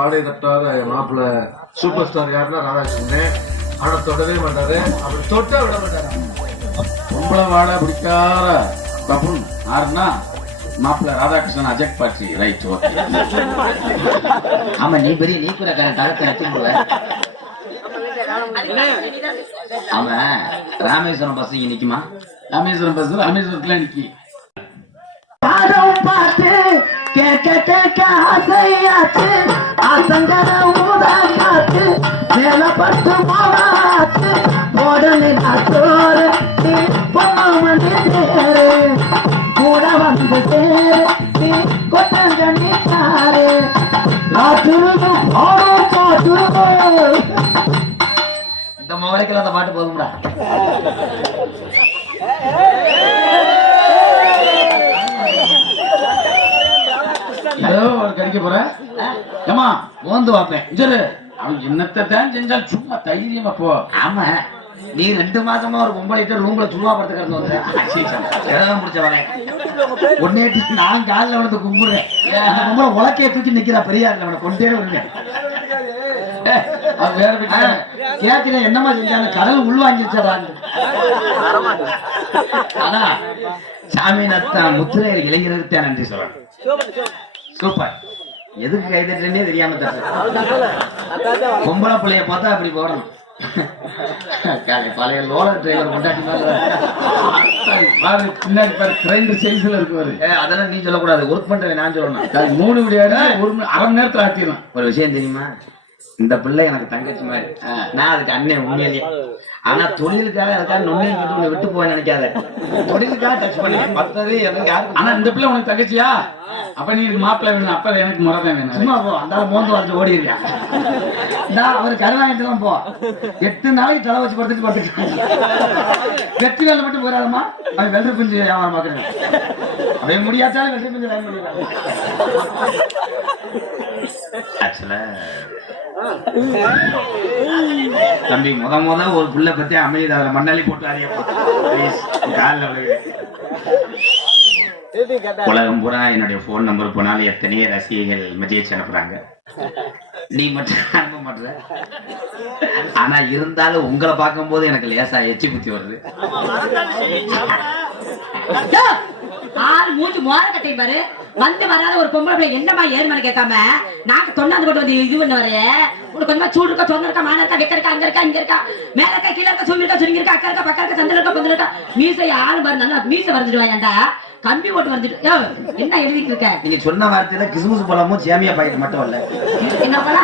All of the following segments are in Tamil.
வாடகை தட்டாத மாப்பிள்ள சூப்பர் ஸ்டார் யாருன்னா ராதாகிருஷ்ணன். ஆனா தொடவே மாட்டாரு. அப்படி தொட்டா விட மாட்டாரு. பொம்பளை வாடை பிடிக்காத பப்புன் யாருன்னா மாப்பிள்ள ராதாகிருஷ்ணன் அஜக் பாட்சி ரைட் ஓகே ஆமா நீ பெரிய நீ கூட தரத்தை எடுத்துட்டு அவன் ராமேஸ்வரம் பஸ் இங்க நிக்குமா? ராமேஸ்வரம் பஸ் ராமேஸ்வரத்துல நிக்கி. பார்த்து கேட்க கேட்க ஆசையாச்சு ஆசங்கர ஊதா காத்து மேல பட்டு மாவாச்சு உடனே சோறு நீ பொம்மணி தேரு கூட வந்து சேரு நீ கொட்டங்க நீ சாரு ராத்திருக்கு பாடம் பாட்டு இந்த முகலைக்கெல்லாம் அந்த பாட்டு போதும்டா கடிக்க போற? ஏமா மோந்து பார்ப்பேன் இஞ்சரு அவன் என்னத்தை தான் செஞ்சால் சும்மா தைரியமா போ. ஆமா. நீ ரெண்டு மாசமா ஒரு பொம்பளைட்டு ரூம்ல சும்மா படுத்து கிடந்து வந்து. எதெல்லாம் முடிச்ச வரேன் ஒன்னே நான் காலில் விழுந்து கும்பிடுறேன் பொம்பளை உலக்கைய தூக்கி நிக்கிறா. பெரியார் அவனை கொண்டே விட்டு கேட்கிறேன் என்னமா செஞ்சாங்க கடல் உள்வாங்கிருச்சாடாங்க ஆனா சாமிநாத்தான் முத்துரை இளைஞருக்கு நன்றி சொல்லணும். சூப்பர். எதுக்கு கைதட்டுறேன்னே தெரியாம தட்டு பொம்பளை பிள்ளைய பார்த்தா அப்படி போடணும். பழைய லோலர் டிரைவர் பாரு பின்னாடி பாரு கிரைண்டர் சைஸ்ல இருக்கு பாரு ஏ, அதெல்லாம் நீ சொல்லக்கூடாது. ஒர்க் பண்றேன் நான் சொல்லணும். மூணு விடியாடு ஒரு மணி- அரை மணி நேரத்துல ஆத்திடலாம் ஒரு விஷயம் தெரியுமா? இந்த பிள்ளை எனக்கு தங்கச்சி மாதிரி. நான் அதுக்கு அண்ணன் உண்மையிலேயே. ஆனா தொழிலுக்காக அதுக்காக நொண்ணையும் விட்டு உன்னை விட்டு போய் நினைக்காத. தொழிலுக்காக டச் பண்ணி. மத்தது எனக்கு ஆனா இந்த பிள்ளை உனக்கு தங்கச்சியா? அப்ப நீ மாப்பிள்ளை வேணும் அப்ப எனக்கு முறை தான் வேணும். சும்மா போ அந்த மோந்து வரைஞ்சு ஓடி இருக்கான் இந்த அவர் தான் போ. எட்டு நாளைக்கு தலை வச்சு படுத்துட்டு படுத்துட்டு வெற்றி வேலை மட்டும் போயிடாதம்மா. அவன் வெள்ளை பிஞ்சு வியாபாரம் பாக்குறேன். அவன் முடியாச்சாலும் வெள்ளை ஆக்சுவலா தம்பி முத முத ஒரு புள்ள பத்தி அமையுது அதுல மண்ணாளி போட்டு அறியப்பா உலகம் பூரா என்னுடைய போன் நம்பர் போனாலும் எத்தனையோ ரசிகைகள் மெசேஜ் அனுப்புறாங்க. நீ மட்டும் அனுப்ப மாட்டல ஆனா இருந்தாலும் உங்களை பார்க்கும்போது எனக்கு லேசா எச்சி புத்தி வருது. ஆள் மூஞ்சி மோரக்கட்டை பாரு. வந்து வராத ஒரு பொம்பளை பிள்ளை என்னமா ஏறுமான்னு கேட்காம நாக்கு தொண்ணாந்து போட்டு வந்து இது பண்ண வரைய உனக்கு கொஞ்சமா சூடு இருக்கா சொன்ன இருக்கா மான இருக்கா வெக்க இருக்கா அங்க இருக்கா இங்க இருக்கா? மேல இருக்கா கீழ இருக்கா சுமி இருக்கா சுருங்கி இருக்கா அக்கா இருக்கா பக்கா இருக்கா சந்தில இருக்கா பந்தல இருக்கா? மீசை ஆள் பாரு நல்லா மீசை வரைஞ்சிடுவாயாண்டா கம்பி போட்டு யோ என்ன எழுதிட்டு இருக்க? நீங்க சொன்ன வார்த்தையில கிசுமுசு பழமும் சேமியா பாக்கெட் மட்டும் இல்ல. என்ன பண்ணா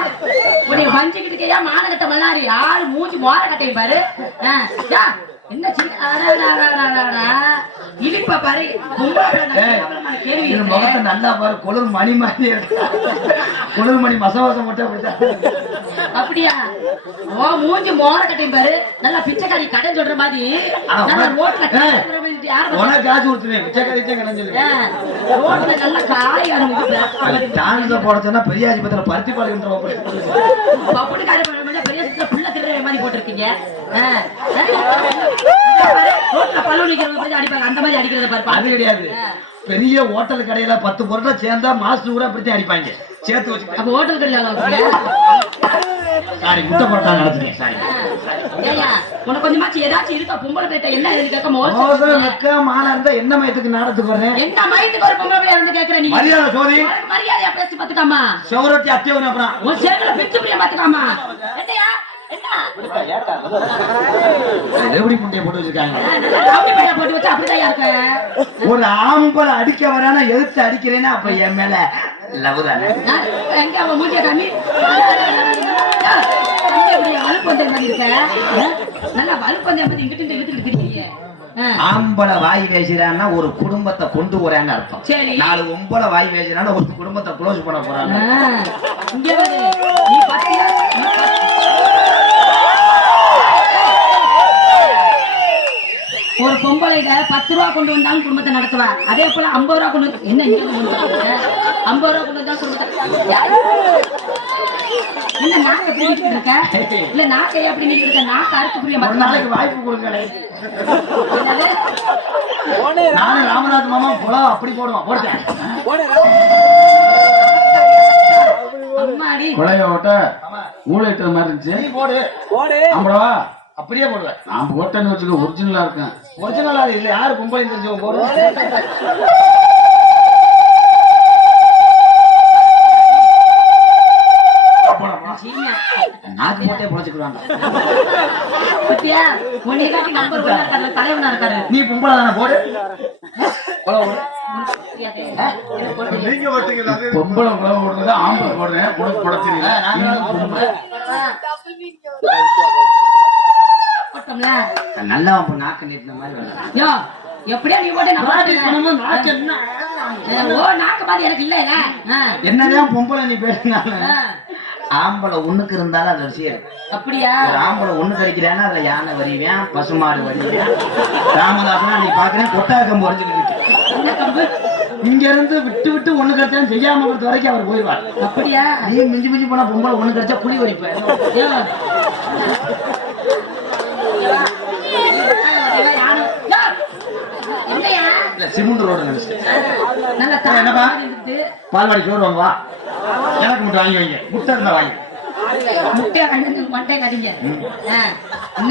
உடைய வஞ்சிக்கிட்டு இருக்கியா மானகட்ட மல்லாரி? ஆள் மூஞ்சி மோரக்கட்டை பாரு. ஆ, யா, என்ன. இழிப்பா பாரு. முகத்தை நல்லா பாரு. குளிர் மணி மாதிரி குளிர் மணி மசவாசம் மட்டும் அப்படித்தான் அப்படியா ஓ மூஞ்சி மோர கட்டையும் பாரு. நல்லா பிச்சைக்காரி கடை சொல்ற மாதிரி. நல்லா ரோட்ல உனக்கு காசு கொடுத்துருவேன். பிச்சைக்காரிச்சே கிடஞ்சு ஆ, ரோட்ல நல்லா காய் ஆரம்பிச்சு டான்ஸ் போட சொன்னா பெரிய ஆஸ்பத்திரியில பருத்தி பாடுகின்ற பெரிய திருடுற மாதிரி போட்டிருக்கீங்க. ரோட்ல பல்லு நிக்கிறவங்க மாதிரி அடிப்பாங்க. அந்த மாதிரி அடிக்கிறத அது பாரு. கிடையாது. பெரிய ஹோட்டல் கடையில பத்து பொருளை சேர்ந்தா மாசத்து கூட அப்படித்தான் அடிப்பாங்க. சேர்த்து வச்சு அப்ப ஹோட்டல் கடையில சாரி முட்டை பரோட்டா நடத்துறேன் சாரி. ஏயா உனக்கு கொஞ்சமாச்சு ஏதாச்சும் இருக்கா? பொம்பளை பேட்ட என்ன எழுதி கேட்க மோசம் வெக்க மானம் இருந்தா என்ன மயத்துக்கு நாடத்துக்கு வர்றேன் என்ன ஒரு பொம்பளை கேக்குற நீ? மரியாதை சோதி. மரியாதையா பேசி பாத்துக்காமா சௌரத்தி அத்தியவன் அப்புறம். உன் பிச்சு பாத்துக்காமா என்னையா ஒரு ஆம்பளை அடிக்க வரானா எதிர்த்து அடிக்கிறேன்னா அப்ப என் மேல லவ் தானே. ஆம்பளை வாய் பேசுறான்னா ஒரு குடும்பத்தை கொண்டு போறான்னு அர்த்தம். சரி. நாலு ஒம்பளை வாய் பேசுறான்னா ஒரு குடும்பத்தை க்ளோஸ் பண்ண போறாங்க பொம்பளைங்க பத்து ரூபா கொண்டு வந்தாலும் குடும்பத்தை நடத்துவா அதே போல ஐம்பது ரூபா கொண்டு வந்து என்ன? ஐம்பது ரூபா கொண்டு வந்தா குடும்பத்தை யாரு? என்ன நாக்கு எப்படி நிக்கிட்டு இருக்க இல்ல நாக்கை எப்படி நிக்கிட்டு இருக்க நாக்கு அறுத்து புரிய ஒரு நாளைக்கு வாய்ப்பு கொடுங்களேன்? நானும் ராமநாத் மாமா புலா அப்படி போடுவான் போட்டேன் கொலைய ஓட்ட ஊழிட்டு மாதிரி இருந்துச்சு. நீ போடு. ஆம்பளவா? அப்படியே போடுவேன். நான் போட்டேன்னு வச்சுக்க ஒரிஜினலா இருக்கேன். ஒரிஜினல் இல்ல யாரு பொம்பளை தெரிஞ்சவங்க போடு சீனியா. நாக்கு தலைவனா இருக்காரு. நீ பொம்பளை தானே போடு. நீங்க பொம்பளை உழவு போடுறது ஆம்பளை போடுறேன் உனக்கு போட தெரியல. நல்லவன் பொண்ணு நாக்கு நீட்டின மாதிரி. யோ, எப்படியோ நீ போட்டு நான் நாக்கு என்ன? ஓ நாக்கு பாதி எனக்கு இல்லைல ஆ, என்னதான் பொம்பளை நீ பேசினாலும் ஆ. ஆம்பளை ஒண்ணுக்கு இருந்தாலும் அது விஷயம் அப்படியா? ஆம்பளை ஒண்ணு கிடைக்கலன்னா அதுல யானை வரிவேன் பசுமாடு வரிவேன் ராமதாசனா நீ பாக்குறேன் என்ன கம்பு? இங்க இருந்து விட்டு விட்டு ஒண்ணு கிடைச்சாலும் செய்யாம இருக்கிற வரைக்கும் அவர் போயிடுவார். அப்படியா? நீ மிஞ்சி மிஞ்சி போனா பொம்பளை ஒண்ணு கிடைச்சா குழி வரிப்பேன் யோ. யாரு? யோ. இல்ல சிமெண்ட் ரோடு நினைச்சிட்டேன் நல்ல என்னப்பா? தாடி இருந்துட்டு பால்வாடி சோறு வாங்க வா. எனக்கு மட்டும் வாங்கி வைங்க. முட்டை இருந்தா வாங்கி.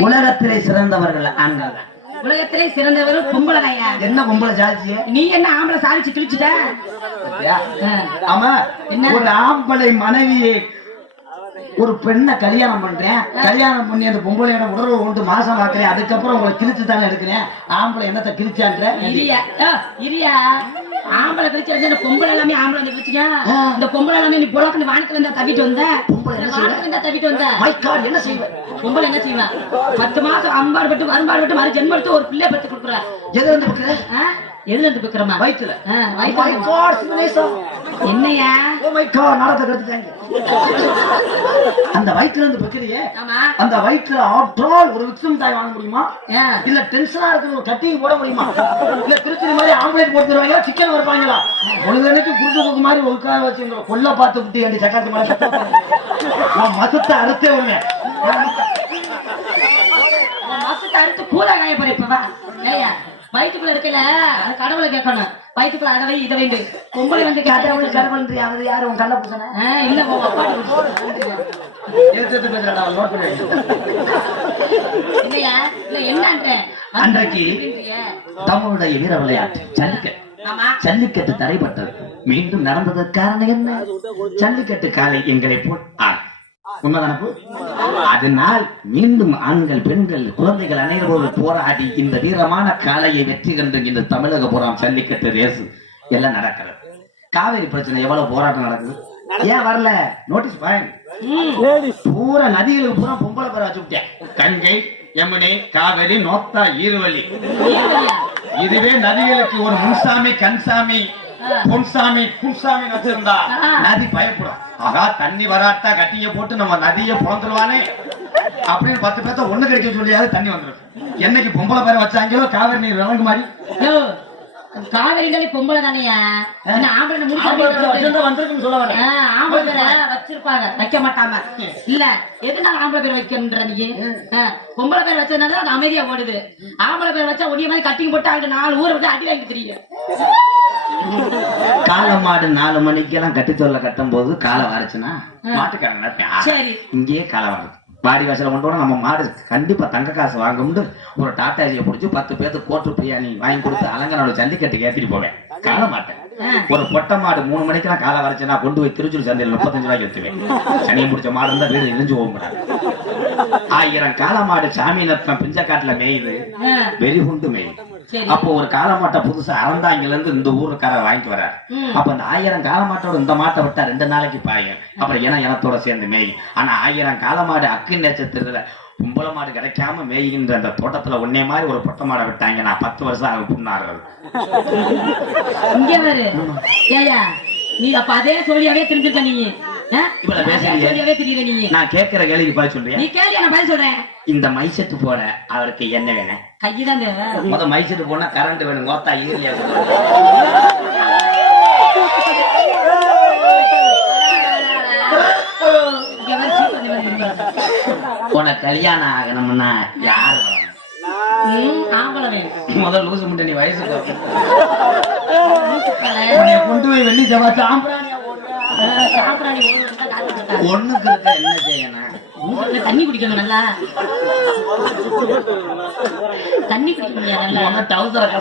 உலகத்திலே சிறந்தவர்கள் ஆண்கள். உலகத்திலே சிறந்தவர் பொம்பளையா என்ன பொம்பளை ஜாதிச்சு நீ என்ன ஆம்பளை சாதிச்சு கிழிச்சுட்ட. ஆமா. என்ன? ஒரு ஆம்பளை மனைவியை ஒரு பெண்ணை கல்யாணம் பண்றேன். கல்யாணம் பண்ணி அந்த பொம்பளையோட உணர்வு கொண்டு மாசம் ஆக்குறேன் அதுக்கப்புறம் உங்களை கிழிச்சு தானே எடுக்கிறேன். ஆம்பளை என்னத்தை கிழிச்சான்ற? இரியா. ஆம்பளை கிழிச்சு வந்து இந்த பொம்பளை எல்லாமே ஆம்பளை வந்து கிழிச்சுங்க. இந்த பொம்பளை எல்லாமே நீ புலக்கண்டு வானத்துல இருந்தா தவிட்டு வந்த. பொம்பளை? வானத்துல இருந்தா தவிட்டு வந்த. மை காட் என்ன செய்வேன் பொம்பளை என்ன செய்வா? பத்து மாசம் அம்பாடு பட்டு வரும்பாடு பட்டு மறு ஜென்மம் எடுத்து ஒரு பிள்ளை பத்து கொடுக்குறா. எதுல இருந்து இருக்கிற ஆ? எதுல இருந்து சிவனேசா. என்னையா? ஓ மை காட் கெடுத்துட்டாங்க அந்த வயித்துல இருந்து பெக்கிறியே அந்த வயிற்றுல ஆற்றால் ஒரு விக்ரம் தாய் வாங்க முடியுமா. இல்ல டென்ஷனா இருக்கிற ஒரு கட்டிங் போட முடியுமா? இல்ல திருச்சி மாதிரி ஆம்பளைட் போட்டு தருவாங்க சிக்கன் வருவாங்களா பொழுதனைக்கு குருட்டு மாதிரி ஒழுக்காக வச்சு கொல்ல பார்த்து விட்டு என் சக்காத்து மேல அறுத்தே உன் மாசத்தை அறுத்து கூலா காய போற இப்ப வா. ஏய்யா. வயிற்றுக்குள்ள இருக்கல. அது கடவுளை கேட்கணும். வயிற்றுக்குள்ள அதை வை இதை வைண்டு பொம்பளை வந்து கடவுள் கடவுள் யாரு யாரு? உன் கள்ள பூசன இல்ல அப்பா எடுத்து பேசுறா நோட் பண்ணி. இல்லையா? இல்ல என்னன்ற அன்றைக்கு தமிழுடைய வீர விளையாட்டு ஜல்லிக்கட்டு. ஆமா. ஜல்லிக்கட்டு தடைபட்டது. மீண்டும் நடந்ததற்கு காரணம் என்ன? ஜல்லிக்கட்டு காலை எங்களை போல் அதனால் மீண்டும் ஆண்கள் பெண்கள் குழந்தைகள் அனைவரோடு போராடி இந்த வீரமான காளையை வெற்றி கண்டு இந்த தமிழக புறம் ஜல்லிக்கட்டு ரேசு எல்லாம் நடக்கிறது. காவேரி பிரச்சனை எவ்வளவு போராட்டம் நடக்குது? ஏன் வரல? நோட்டீஸ் பாருங்க பூரா நதிகளுக்கு பூரா பொம்பளை பேரை வச்சு விட்டேன். கங்கை யமுனை காவேரி நோத்தா ஈருவள்ளி இதுவே நதிகளுக்கு ஒரு முன்சாமி கன்சாமி பொன்சாமி குன்சாமி வச்சிருந்தா நதி பயப்படும். ஆகா தண்ணி வராட்டா கட்டிய போட்டு நம்ம நதியை புலந்துருவானே அப்படின்னு பத்து பேர்த்த ஒண்ணு கிடைக்க சொல்லியாவது தண்ணி வந்துடும் என்னைக்கு பொம்பளை பேரை வச்சாங்களோ காவிரி நீர் விளங்கு மாதிரி யோ காவேரினாலே பொம்பளை தானையா என்ன ஆம்பளை வந்திருக்குன்னு சொல்ல வரேன். ஆம்பளை பேரை வச்சிருப்பாங்க. வைக்க மாட்டாம. இல்ல எதுனால ஆம்பளை பேர் வைக்கணுன்ற நீ? பொம்பளை பேர் வச்சதுனால அது அமைதியா ஓடுது. ஆம்பளை பேர் வச்சா ஒடிய மாதிரி கட்டிங் போட்டு அங்க நாலு ஊரை விட்டு அடி வாங்கி தெரியும் காளை மாடு நாலு மணிக்கெல்லாம் கட்டித்தொல்ல கட்டும் போது காலை வரைச்சுன்னா சரி. இங்கேயே காலை வாங்க வாடி வாசல கொண்டு நம்ம மாடு கண்டிப்பா தங்க காசு வாங்கும்னு ஒரு டாட்டாஜியை பிடிச்சி பத்து பேர்த்து கோட்டு பிரியாணி வாங்கி கொடுத்து அலங்கனோட ஜல்லிக்கட்டுக்கு ஏத்திட்டு போவேன். காலை மாட்டேன். ஒரு பொட்டை மாடு மூணு மணிக்கெல்லாம் காலை வரைச்சுனா கொண்டு போய் திருச்சூர் சந்தையில் முப்பத்தஞ்சு ரூபாய்க்கு எடுத்துவேன் சனியை முடிச்ச மாடு இருந்தா வீடு இழிஞ்சு போக முடியாது. ஆயிரம் காளை மாடு சாமி நத்தம் பிஞ்சக்காட்டுல மேயுது. ஆ, வெறிகுண்டு மேயுது. அப்போ ஒரு காலமாட்டை புதுசா அறந்தாங்கில இருந்து இந்த ஊருக்காரர் வாங்கிட்டு வர்றாரு ம். அப்ப இந்த ஆயிரம் காலமாட்டோட இந்த மாட்டை விட்டா ரெண்டு நாளைக்கு பாயும் அப்புறம் இன இனத்தோட சேர்ந்து மேயும் ஆனா ஆயிரம் காலமாடு அக்கு நட்சத்திரத்துல கும்பல மாடு கிடைக்காம மேய்கின்ற அந்த தோட்டத்துல உன்னே மாதிரி ஒரு பொட்டை மாடை விட்டாங்க. நான் பத்து வருஷம் ஆகும் புண்ணாடுறது இங்க நீ அப்ப அதே சொல்லியாவே தெரிஞ்சிருக்க நீ. ஆ? இவ்வளவு பேசுறீங்க. நான் கேட்கிற கேள்விக்கு பதில் சொல்றேன் நீ கேள்வி நான் பதில் சொல்றேன். இந்த மைசெட்டு போட அவருக்கு என்ன வேணும் கையுதான் தேவை. முத மைசெட்டு போனா கரண்ட் வேணும் கோத்தா வரு. உனக்கு கல்யாணம் ஆகணும்னா யாரு முதல் லூசு முட்டை நீ உன்னை கொண்டு போய் வெள்ளி சமாச்சு ஒண்ணுக்கு இருக்க என்ன செய்யணும் மூக்குல தண்ணி குடிக்கணும் நல்லா. தண்ணி குடிக்க முடியாது நல்லா. டவுசரை?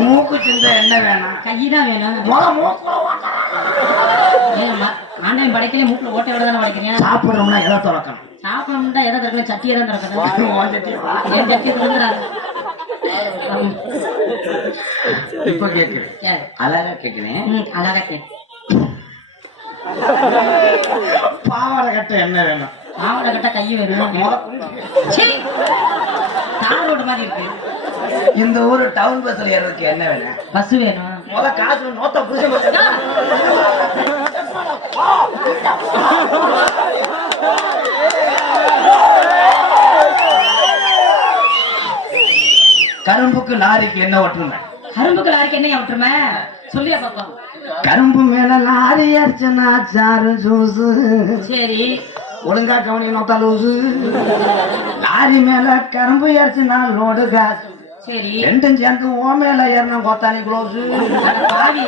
மூக்கு சிந்த என்ன வேணும்? கைதான் வேணும். முத மூக்கு ஏன் ம- ஆண்டவன் படைக்கல மூக்குல ஓட்டை விட தானே படைக்கிறேன் சாப்பிடுறோம்னா எதை திறக்கணும்? சாப்பிடணும்டா எதை திறக்கணும்? சட்டியை தான் திறக்கணும்? என் சட்டியை இப்ப கேக்குறேன் சரி. அழகா கேக்குறேன் ம், அழகா கேட்டு பாவாடை கட்ட என்ன வேணும்? மாவட்ட கட்ட கை வேணும். தார் ரோடு மாதிரி இருக்கு. இந்த ஊரு டவுன் பஸ்ல ஏறதுக்கு என்ன வேணும்? பஸ் வேணும். முத காசு நோத்த புடிச்ச கரும்புக்கு லாரிக்கு என்ன ஒற்றுமை கரும்புக்கு லாரிக்கு என்ன விட்டுருமே சொல்லியா பாப்போம் கரும்பு மேல லாரி அடிச்சனா சாரு ஜூஸ். சரி. ஒழுங்கா கவனி நோத்தா லூசு. லாரி மேல கரும்பு அடிச்சுனா லோடு காசு. சரி. ரெண்டும் சேர்ந்து ஓ மேல ஏறணும் கொத்தானி க்ளோஸு. பாவி.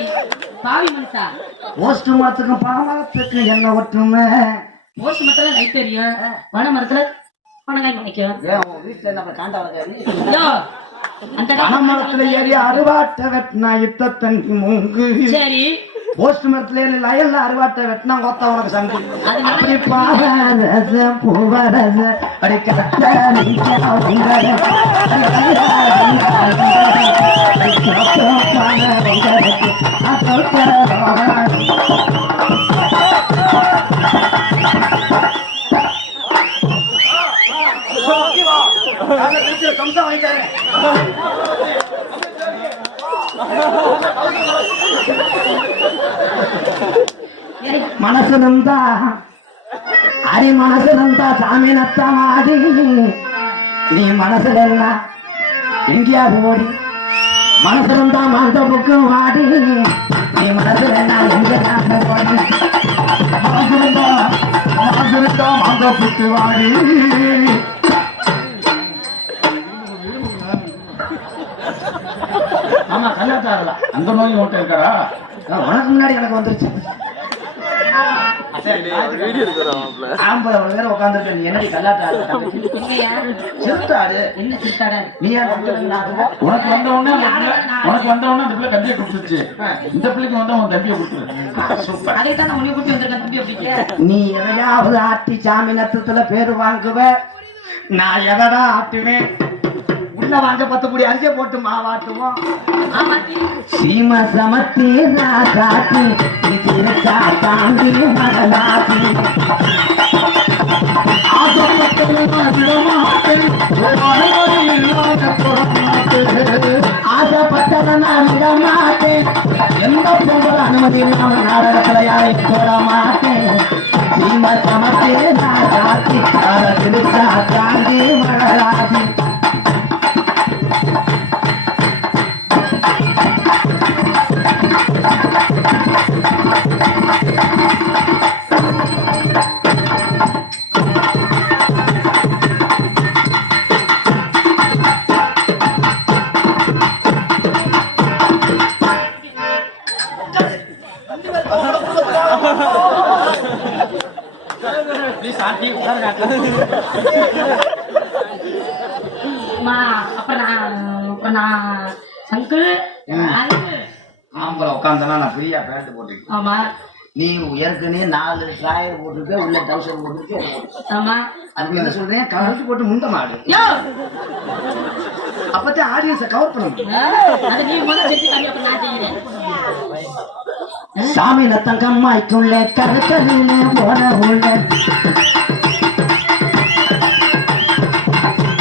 பாவி மனுஷா. போஸ்ட் மரத்துக்கும் பணமரத்துக்கும் என்ன ஒற்றுமை போஸ்ட் மரத்துல லைட் தெரியும் வன மரத்துல பணங்காய் மணிக்கும் வீட்டுல என்ன காண்டா வந்தாரு பணமரத்துல ஏறி அருவாட்டை வெட்டினா இத்த தண்ணி மூங்கு. சரி. போஸ்ட் மரத்துல ஏறி லயல்ல அருவாட்டை வெட்டினா கொத்த உனக்கு நல்லா அப்படி பாவரச பூவரச அடி கட்ட கம்சா வாங்கிட்டாரு சரி. மனசு நந்தா அரி மனசு நந்தா சாமி நத்தமாடி நீ மனசுல என்ன எங்கேயா போடி? மனசு இருந்தா மாந்த புக்கு வாடி. நீ மனசுல என்ன எங்க மனசு இருந்தா மனசு இருந்தா மாந்த புக்கு வாடி. ஆமா கல்யாணம் அந்த நோய் ஓட்ட இருக்காரா? உனக்கு முன்னாடி எனக்கு வந்துருச்சு. ஆம்பளை ஒரு உட்காந்துருக்க நீ இல்லையா? சிறுத்தாடு என்ன சிரிக்காத நீ? உனக்கு வந்த உடனே உனக்கு வந்த உடனே அந்த பிள்ளை தம்பியை கொடுத்துருச்சு. இந்த பிள்ளைக்கு வந்தா உன் தம்பியை கொடுத்துரு. நீ எதையாவது ஆட்டி சாமி நத்தத்துல பேரு வாங்குவ? நான் எதடா ஆட்டுவேன்? உள்ள வாங்க பத்து புடி அரிசியை போட்டு மாவாட்டுவோம் சீம சமத்தி ராசாத்தி இருக்கா தாண்டி மகளாத்தி. ஆசைப்பட்டதை விட மாட்டேன் எந்த பொங்கல் அனுமதி இல்லாம நாடகத்துல யாரை மாட்டேன் சீம அதை திருத்தா தாண்டி மகளாதி ஃப்ரீயா பேண்ட் போட்டுருக்கேன் ஆமா. நீ ஏற்கனவே நாலு ட்ராயர் போட்டிருக்க உள்ள டவுசர் போட்டிருக்க ஆமா. அதுக்கு என்ன சொல்றேன் கலந்து போட்டு முந்த மாடு. அப்பதான் ஆடியன்ஸை கவர் பண்ண முடியும். அது நீ முதல்ல செஞ்சு காமி அப்ப நான் செய்யறேன் சாமி நத்தங்கம்மாய்க்குள்ள கருக்கல்ல போன உள்ள.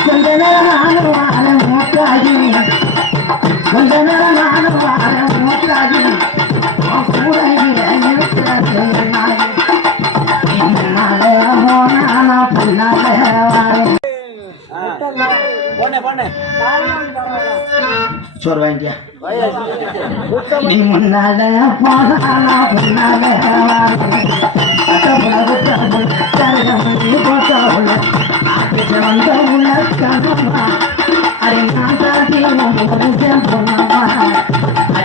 கொஞ்ச நேரம் நானும் வாழ மூத்தாகி. கொஞ்ச நேரம் நானும் வாழ மூத்தாகி. சோறு வாங்கிட்டியா நீ முன்னால போனா முன்னால வந்த அறிஞர்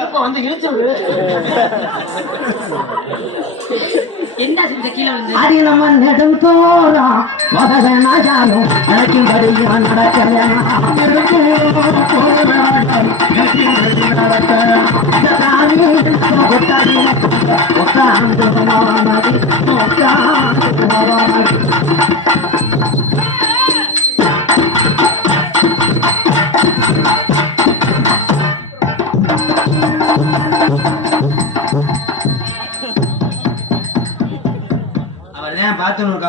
இப்ப வந்து இழுச்சு என்ன செஞ்ச கீழே வந்து? அடி நம்ம நெடும் தோறும் முதல நாஜாலும் நடக்கும்படியா நடக்கலாம்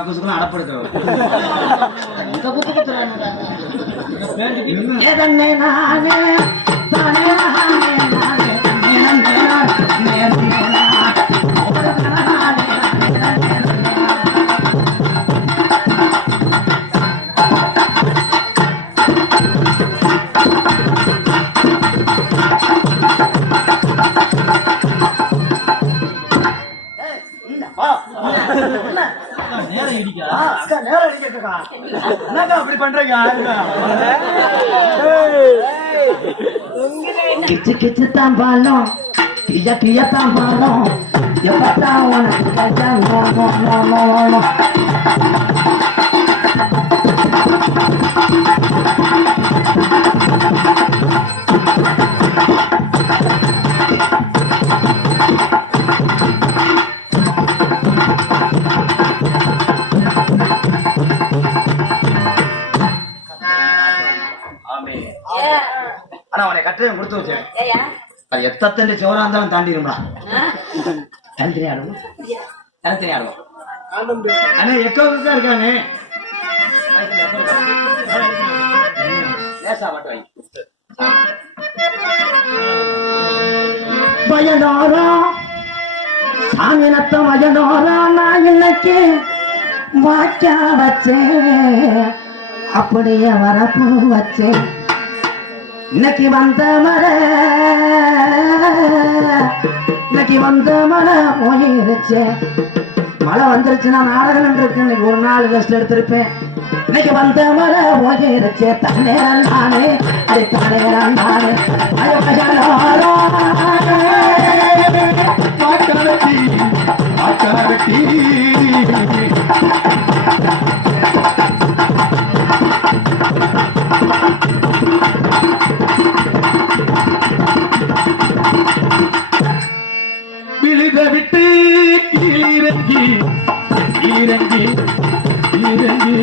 பார்த்து ஒரு கக்குசுக்கும் நானே நானே பண்றீங்க கிச்சு கிச்சு தாம்பாலம் கிய கிய தாம்பாலம் எப்பத்தா உனக்கு கல்யாணம் ஆனா கட்டுரை கொடுத்து வச்சேன். ஏயா அது எத்தத்தண்டு சோறா இருந்தாலும் தாண்டிடும்டா? தனித்தனி ஆடுவோம் தனித்தனி ஆடுவோம் அண்ணா எக்கோ தான் இருக்கானே லேசா மட்டும் வை பயனோரா சாமி நத்த மயனோரா நான் இன்னைக்கு வாக்கா வச்சேன். அப்படியே வரப்பு வச்சேன். இன்னைக்கு வந்த மர இன்னைக்கு வந்த மர ஓயிருச்சே மழை வந்துருச்சுன்னா நாடகம் இருக்கு. இன்னைக்கு ஒரு நாள் ரெஸ்ட் எடுத்திருப்பேன். இன்னைக்கு வந்த மர ஓயிருச்சே தன்னேரம் நானே அடி தன்னேரம் நானே ஆச்சாரட்டி ஆச்சாரட்டி. இறங்கி இறங்கி